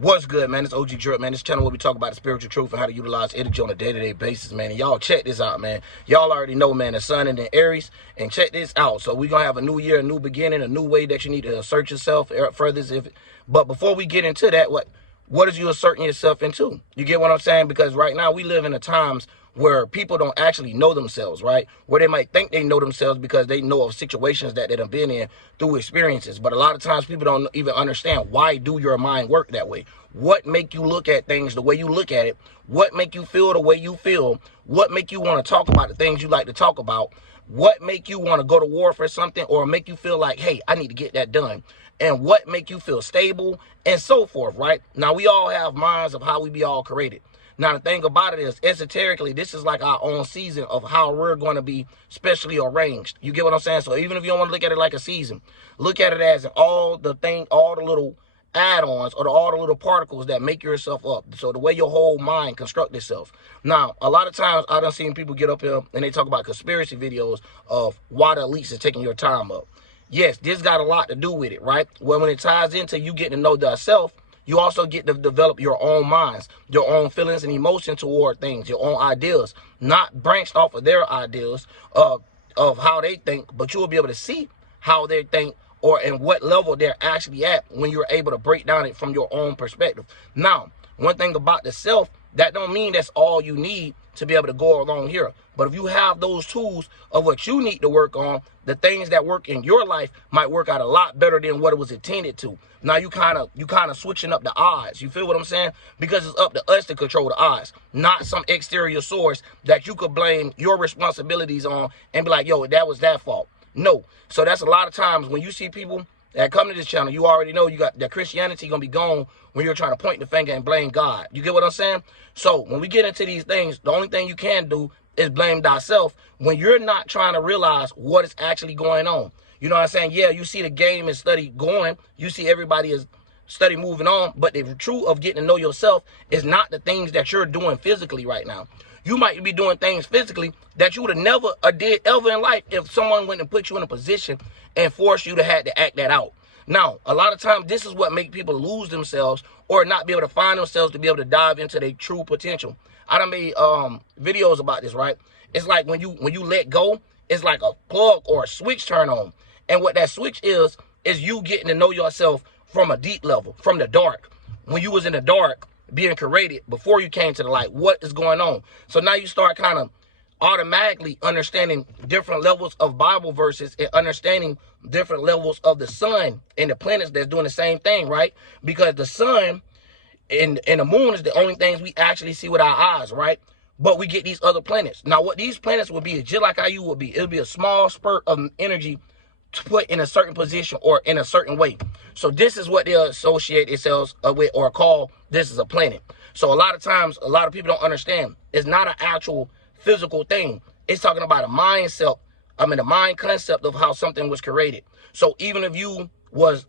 What's good, man? It's OG Drip, man. This channel where we talk about the spiritual truth and how to utilize energy on a day-to-day basis, man. And y'all check this out, man. Y'all already know, man, the sun and the Aries. And check this out. So we're going to have a new year, a new beginning, a new way that you need to assert yourself further. But before we get into that, what is you asserting yourself into? You get what I'm saying? Because right now we live in the times where people don't actually know themselves, right? Where they might think they know themselves because they know of situations that they have been in through experiences. But a lot of times people don't even understand, why do your mind work that way? What make you look at things the way you look at it? What make you feel the way you feel? What make you want to talk about the things you like to talk about? What make you want to go to war for something, or make you feel like, hey, I need to get that done? And what make you feel stable, and so forth, right? Now, we all have minds of how we be all created. Now, the thing about it is, esoterically, this is like our own season of how we're going to be specially arranged. You get what I'm saying? So even if you don't want to look at it like a season, look at it as all the little add-ons, or all the little particles that make yourself up. So the way your whole mind construct itself. Now, a lot of times I done seen people get up here and they talk about conspiracy videos of why the elites are taking your time up. Yes, this got a lot to do with it, right? Well, when it ties into you getting to know thyself, you also get to develop your own minds, your own feelings and emotions toward things, your own ideas, not branched off of their ideas of how they think, but you will be able to see how they think, or in what level they're actually at, when you're able to break down it from your own perspective. Now, one thing about the self, that don't mean that's all you need to be able to go along here. But if you have those tools of what you need to work on, the things that work in your life might work out a lot better than what it was intended to. Now you kind of switching up the odds. You feel what I'm saying? Because it's up to us to control the odds, not some exterior source that you could blame your responsibilities on and be like, yo, that was that fault. No. So that's a lot of times when you see people that come to this channel, you already know you got that Christianity gonna be gone when you're trying to point the finger and blame God. You get what I'm saying? So when we get into these things, the only thing you can do is blame thyself when you're not trying to realize what is actually going on. You know what I'm saying? Yeah, you see the game and study going. You see everybody is study moving on. But the truth of getting to know yourself is not the things that you're doing physically right now. You might be doing things physically that you would have never did ever in life if someone went and put you in a position and forced you to have to act that out. Now, a lot of times, this is what makes people lose themselves or not be able to find themselves to be able to dive into their true potential. I done made videos about this, right? It's like when you let go, it's like a plug or a switch turn on. And what that switch is you getting to know yourself from a deep level, from the dark. When you was in the dark, being created before you came to the light, what is going on? So now you start kind of automatically understanding different levels of Bible verses and understanding different levels of the sun and the planets that's doing the same thing, right? Because the sun and the moon is the only things we actually see with our eyes, right? But we get these other planets. Now, what these planets would be is just like how you would be. It'll be a small spurt of energy to put in a certain position or in a certain way. So this is what they'll associate themselves with or call this is a planet. So a lot of times, a lot of people don't understand. It's not an actual physical thing. It's talking about a mindset. I mean, the mind concept of how something was created. So even if you was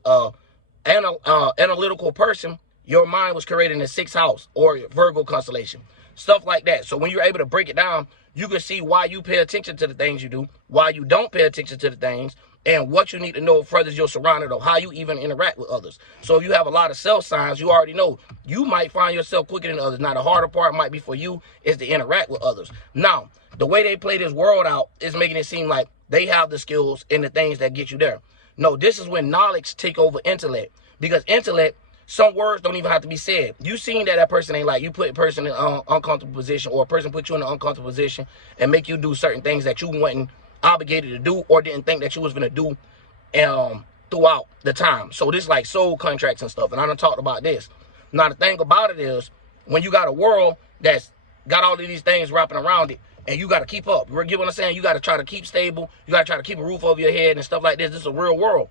analytical person, your mind was created in the 6th house or Virgo constellation, stuff like that. So when you're able to break it down, you can see why you pay attention to the things you do, why you don't pay attention to the things, and what you need to know furthers your surrounding of how you even interact with others. So if you have a lot of self signs, you already know you might find yourself quicker than others. Now, the harder part might be for you is to interact with others. Now, the way they play this world out is making it seem like they have the skills and the things that get you there. No, this is when knowledge take over intellect. Because intellect, some words don't even have to be said. You seen that person ain't like, you put a person in an uncomfortable position, or a person put you in an uncomfortable position and make you do certain things that you wasn't obligated to do or didn't think that you was going to do throughout the time. So this like soul contracts and stuff. And I done talked about this. Now, the thing about it is, when you got a world that's got all of these things wrapping around it, and you got to keep up. You get what I'm saying? You got to try to keep stable. You got to try to keep a roof over your head and stuff like this. This is a real world.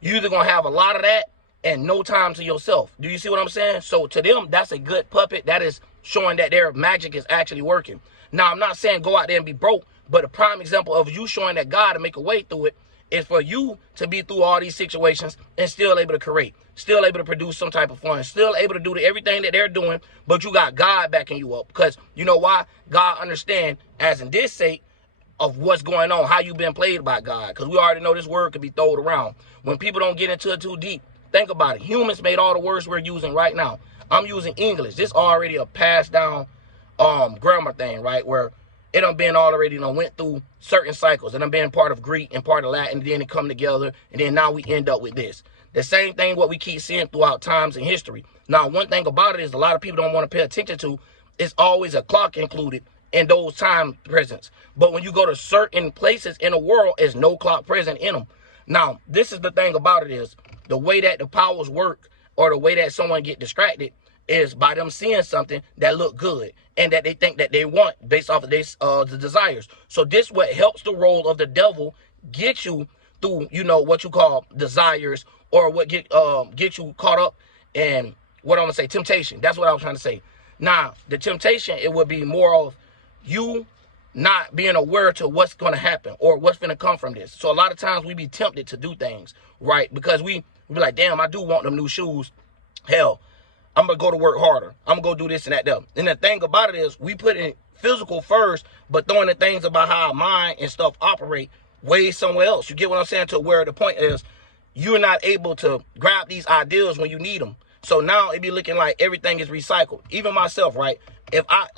You either going to have a lot of that and no time to yourself. Do you see what I'm saying? So to them, that's a good puppet. That is showing that their magic is actually working. Now, I'm not saying go out there and be broke, but a prime example of you showing that God to make a way through it is for you to be through all these situations and still able to create, still able to produce some type of fun, still able to do everything that they're doing, but you got God backing you up. Because you know why? God understand, as in this sake, of what's going on, how you've been played by God. Because we already know this word could be thrown around. When people don't get into it too deep, Think about it. Humans made all the words we're using right now. I'm using English. This already a passed down grammar thing, right? Where it done been already went through certain cycles. It done been part of Greek and part of Latin, and then it come together, and then now we end up with this. The same thing what we keep seeing throughout times in history. Now, one thing about it is a lot of people don't want to pay attention to, it's always a clock included in those time presents. But when you go to certain places in the world, there's no clock present in them. Now, this is the thing about it is, the way that the powers work, or the way that someone get distracted, is by them seeing something that look good and that they think that they want based off of this the desires. So this what helps the role of the devil get you through, what you call desires, or what get you caught up in what I'm gonna say, temptation. That's what I was trying to say. Now, the temptation, it would be more of you not being aware to what's gonna happen or what's gonna come from this. So a lot of times we be tempted to do things, right? Because we be like, damn, I do want them new shoes. Hell, I'm going to go to work harder. I'm going to go do this and that. Though. And the thing about it is we put in physical first, but throwing the things about how our mind and stuff operate way somewhere else. You get what I'm saying? To where the point is you're not able to grab these ideas when you need them. So now it be looking like everything is recycled. Even myself, right?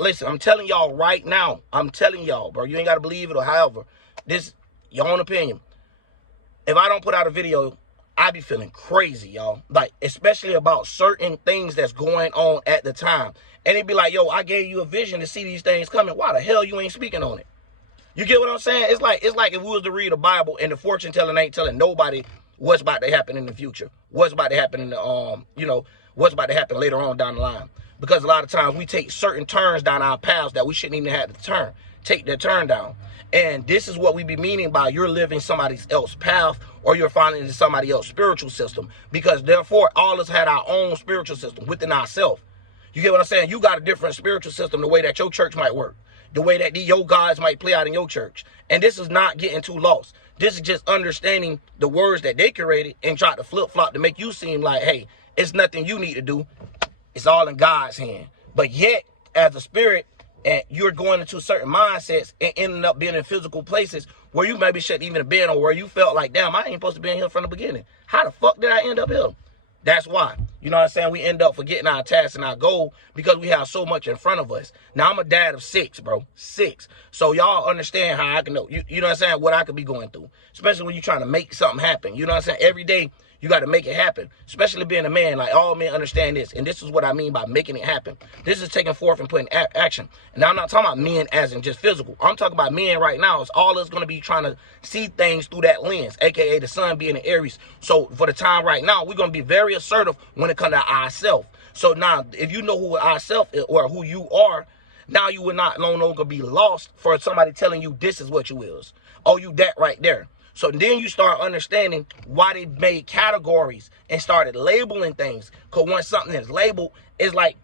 Listen, I'm telling y'all right now. I'm telling y'all, bro. You ain't got to believe it or however. This, your own opinion. If I don't put out a video, I be feeling crazy, y'all. Like, especially about certain things that's going on at the time. And it be like, yo, I gave you a vision to see these things coming. Why the hell you ain't speaking on it? You get what I'm saying? It's like if we was to read the Bible and the fortune telling ain't telling nobody what's about to happen in the future. What's about to happen in the, what's about to happen later on down the line. Because a lot of times we take certain turns down our paths that we shouldn't even have to turn. Take that turn down. And this is what we be meaning by you're living somebody else's path, or you're finding in somebody else's spiritual system. Because therefore, all of us had our own spiritual system within ourselves. You get what I'm saying? You got a different spiritual system, the way that your church might work, the way that your guys might play out in your church. And this is not getting too lost. This is just understanding the words that they created and try to flip-flop to make you seem like, hey, it's nothing you need to do. It's all in God's hand. But yet, as a spirit, and you're going into certain mindsets and ending up being in physical places where you maybe shouldn't even have been, or where you felt like, damn, I ain't supposed to be in here from the beginning. How the fuck did I end up here? That's why. You know what I'm saying? We end up forgetting our task and our goal because we have so much in front of us. Now, I'm a dad of 6, bro. 6. So y'all understand how I can know, you know what I'm saying, what I could be going through. Especially when you're trying to make something happen. You know what I'm saying? Every day, you got to make it happen. Especially being a man. Like, all men understand this. And this is what I mean by making it happen. This is taking forth and putting action. And now I'm not talking about men as in just physical. I'm talking about men right now. It's all us going to be trying to see things through that lens. A.K.A. the sun being an Aries. So for the time right now, we're going to be very assertive when it comes to ourselves. So now, if you know who ourselves is or who you are, now you will not no longer be lost for somebody telling you this is what you is. Oh, you that right there. So then you start understanding why they made categories and started labeling things. Because once something is labeled, it's like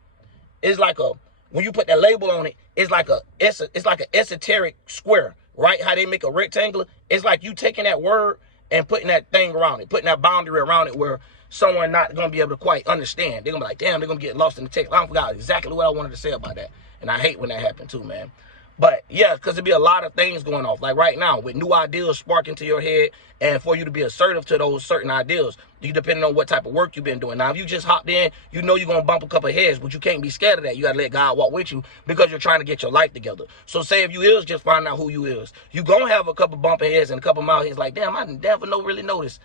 a, when you put that label on it, it's like an esoteric square, right? How they make a rectangle. It's like you taking that word and putting that thing around it, putting that boundary around it where someone not going to be able to quite understand. They're going to be like, damn, they're going to get lost in the text. I forgot exactly what I wanted to say about that. And I hate when that happened too, man. But yeah, because there'd be a lot of things going off. Like right now, with new ideas spark into your head, and for you to be assertive to those certain ideas, you depending on what type of work you've been doing. Now, if you just hopped in, you know you're going to bump a couple of heads, but you can't be scared of that. You got to let God walk with you because you're trying to get your life together. So say if you is just find out who you is, you going to have a couple bumping heads and a couple mouth heads like, damn, I never really noticed.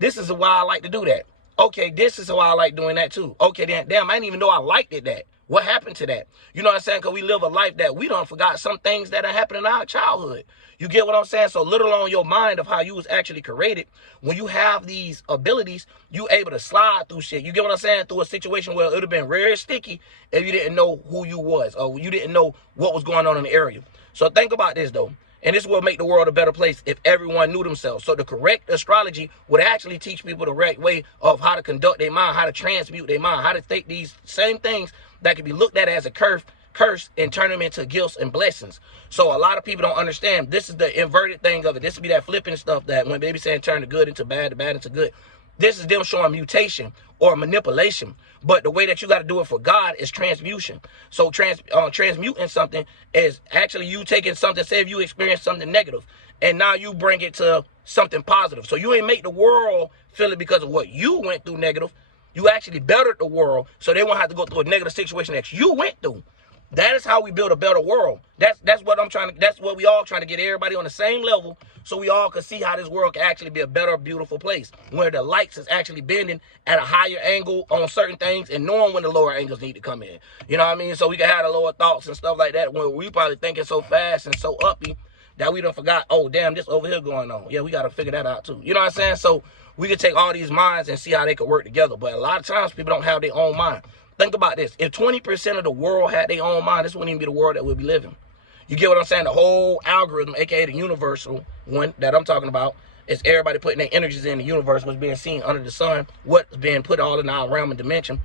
This is why I like to do that. Okay, this is why I like doing that too. Okay, then, damn, I didn't even know I liked it that. What happened to that? You know what I'm saying? Because we live a life that we done forgot some things that happened in our childhood. You get what I'm saying? So little on your mind of how you was actually created. When you have these abilities, you able to slide through shit. You get what I'm saying? Through a situation where it would have been very sticky if you didn't know who you was or you didn't know what was going on in the area. So think about this though. And this will make the world a better place if everyone knew themselves. So the correct astrology would actually teach people the right way of how to conduct their mind, how to transmute their mind, how to take these same things that can be looked at as a curse and turn them into gifts and blessings. So a lot of people don't understand. This is the inverted thing of it. This would be that flipping stuff that when baby saying turn the good into bad, the bad into good. This is them showing mutation or manipulation. But the way that you got to do it for God is transmutation. So transmuting something is actually you taking something, say if you experience something negative, and now you bring it to something positive. So you ain't make the world feel it because of what you went through negative. You actually bettered the world so they won't have to go through a negative situation that you went through. That is how we build a better world. That's what we all trying to get everybody on the same level so we all can see how this world can actually be a better, beautiful place where the lights is actually bending at a higher angle on certain things and knowing when the lower angles need to come in. You know what I mean? So we can have the lower thoughts and stuff like that when we probably thinking so fast and so uppy that we done forgot, oh, damn, this over here going on. Yeah, we got to figure that out too. You know what I'm saying? So we can take all these minds and see how they could work together. But a lot of times people don't have their own mind. Think about this. If 20% of the world had their own mind, this wouldn't even be the world that we'll be living. You get what I'm saying? The whole algorithm, aka the universal one that I'm talking about, is everybody putting their energies in the universe, what's being seen under the sun, what's being put all in our realm and dimension.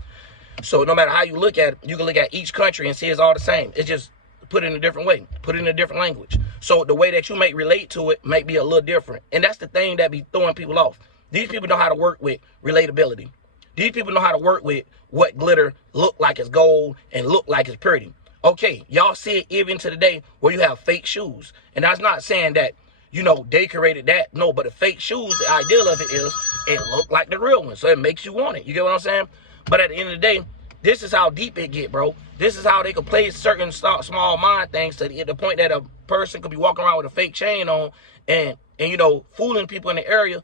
So no matter how you look at it, you can look at each country and see it's all the same. It's just put it in a different way, put it in a different language. So the way that you may relate to it may be a little different. And that's the thing that be throwing people off. These people know how to work with relatability. These people know how to work with what glitter look like it's gold and look like it's pretty. Okay, y'all see it even to the day where you have fake shoes. And that's not saying that, you know, they created that. No, but the fake shoes, the ideal of it is it look like the real one. So it makes you want it. You get what I'm saying? But at the end of the day, this is how deep it get, bro. This is how they can play certain small mind things to the point that a person could be walking around with a fake chain on and you know, fooling people in the area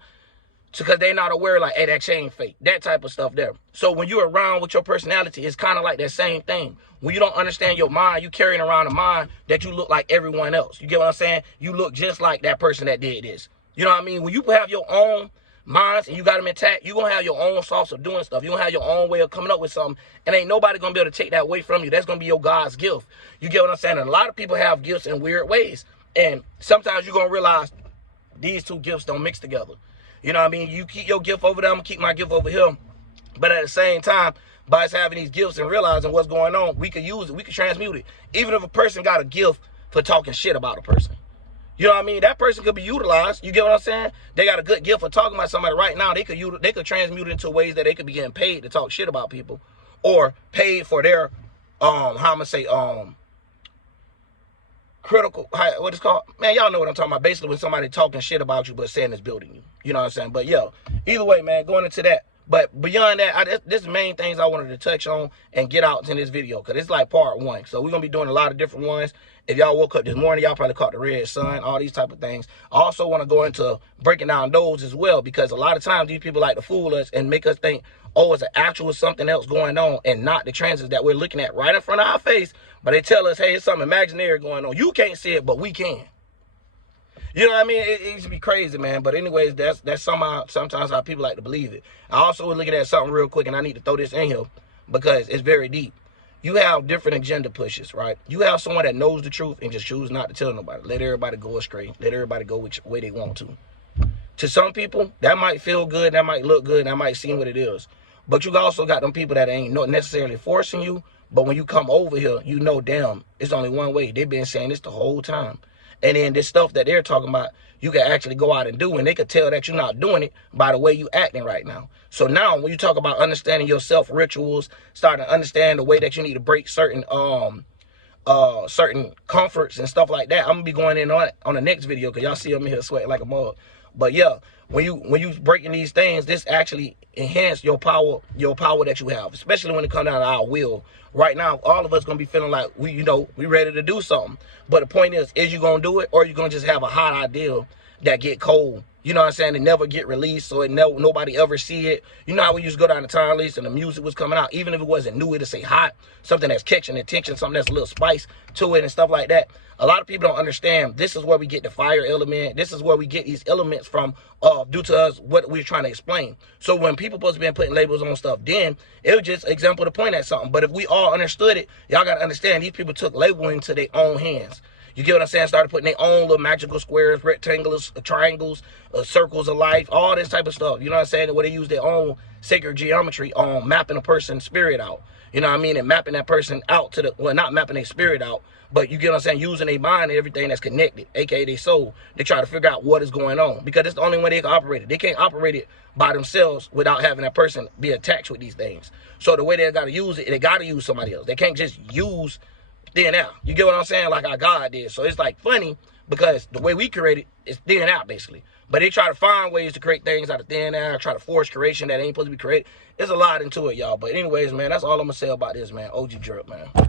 because they're not aware, like, hey, that chain fake, that type of stuff there. So when you're around with your personality, it's kind of like that same thing. When you don't understand your mind, you carrying around a mind that you look like everyone else. You get what I'm saying? You look just like that person that did this. You know what I mean? When you have your own minds and you got them intact, you're going to have your own sauce of doing stuff. You're going to have your own way of coming up with something. And ain't nobody going to be able to take that away from you. That's going to be your God's gift. You get what I'm saying? And a lot of people have gifts in weird ways. And sometimes you're going to realize these two gifts don't mix together. You know what I mean? You keep your gift over there, I'm going to keep my gift over here. But at the same time, by us having these gifts and realizing what's going on, we could use it. We could transmute it. Even if a person got a gift for talking shit about a person. You know what I mean? That person could be utilized. You get what I'm saying? They got a good gift for talking about somebody right now. They could transmute it into ways that they could be getting paid to talk shit about people. Or paid for their, how I'm going to say, critical, what it's called? Man, y'all know what I'm talking about. Basically, when somebody talking shit about you but saying it's building you. You know what I'm saying? But, yo, either way, man, going into that. But beyond that, this is the main things I wanted to touch on and get out in this video. Because it's like part one. So we're going to be doing a lot of different ones. If y'all woke up this morning, y'all probably caught the red sun, all these type of things. I also want to go into breaking down those as well. Because a lot of times these people like to fool us and make us think, oh, it's an actual something else going on and not the transits that we're looking at right in front of our face. But they tell us, hey, it's something imaginary going on. You can't see it, but we can. You know what I mean? It used to be crazy, man. But anyways, that's sometimes how people like to believe it. I also was looking at something real quick, and I need to throw this in here because it's very deep. You have different agenda pushes, right? You have someone that knows the truth and just choose not to tell nobody. Let everybody go astray. Let everybody go which way they want to. To some people, that might feel good, that might look good, that might seem what it is. But you also got them people that ain't not necessarily forcing you, but when you come over here, you know, damn, it's only one way. They've been saying this the whole time. And then this stuff that they're talking about, you can actually go out and do, and they could tell that you're not doing it by the way you acting right now. So now when you talk about understanding your self-rituals, starting to understand the way that you need to break certain certain comforts and stuff like that, I'm gonna be going in on the next video because y'all see I'm in here sweating like a mug. But yeah, when you breaking these things, this actually enhance your power that you have, especially when it comes down to our will. Right now, all of us gonna be feeling like we ready to do something. But the point is you gonna do it, or you gonna just have a hot idea that get cold? You know what I'm saying? It never get released, so nobody ever see it. You know how we used to go down to time release and the music was coming out, even if it wasn't new, it'd say hot, something that's catching attention, something that's a little spice to it and stuff like that. A lot of people don't understand this is where we get the fire element. This is where we get these elements from due to us what we're trying to explain. So when people supposed to be putting labels on stuff, then it was just example to point at something. But if we all understood it, y'all got to understand these people took labeling to their own hands. You get what I'm saying? Started putting their own little magical squares, rectangles, triangles, circles of life, all this type of stuff. You know what I'm saying? Where they use their own sacred geometry on mapping a person's spirit out. You know what I mean? And mapping that person out to well, not mapping their spirit out, but you get what I'm saying? Using their mind and everything that's connected, aka their soul, to try to figure out what is going on. Because it's the only way they can operate it. They can't operate it by themselves without having that person be attached with these things. So the way they got to use it, they got to use somebody else. They can't just use DNA. You get what I'm saying? Like our God did. So it's like funny because the way we created is DNA basically. But they try to find ways to create things out of thin air, try to force creation that ain't supposed to be created. There's a lot into it, y'all. But anyways, man, that's all I'm going to say about this, man. OG drip, man.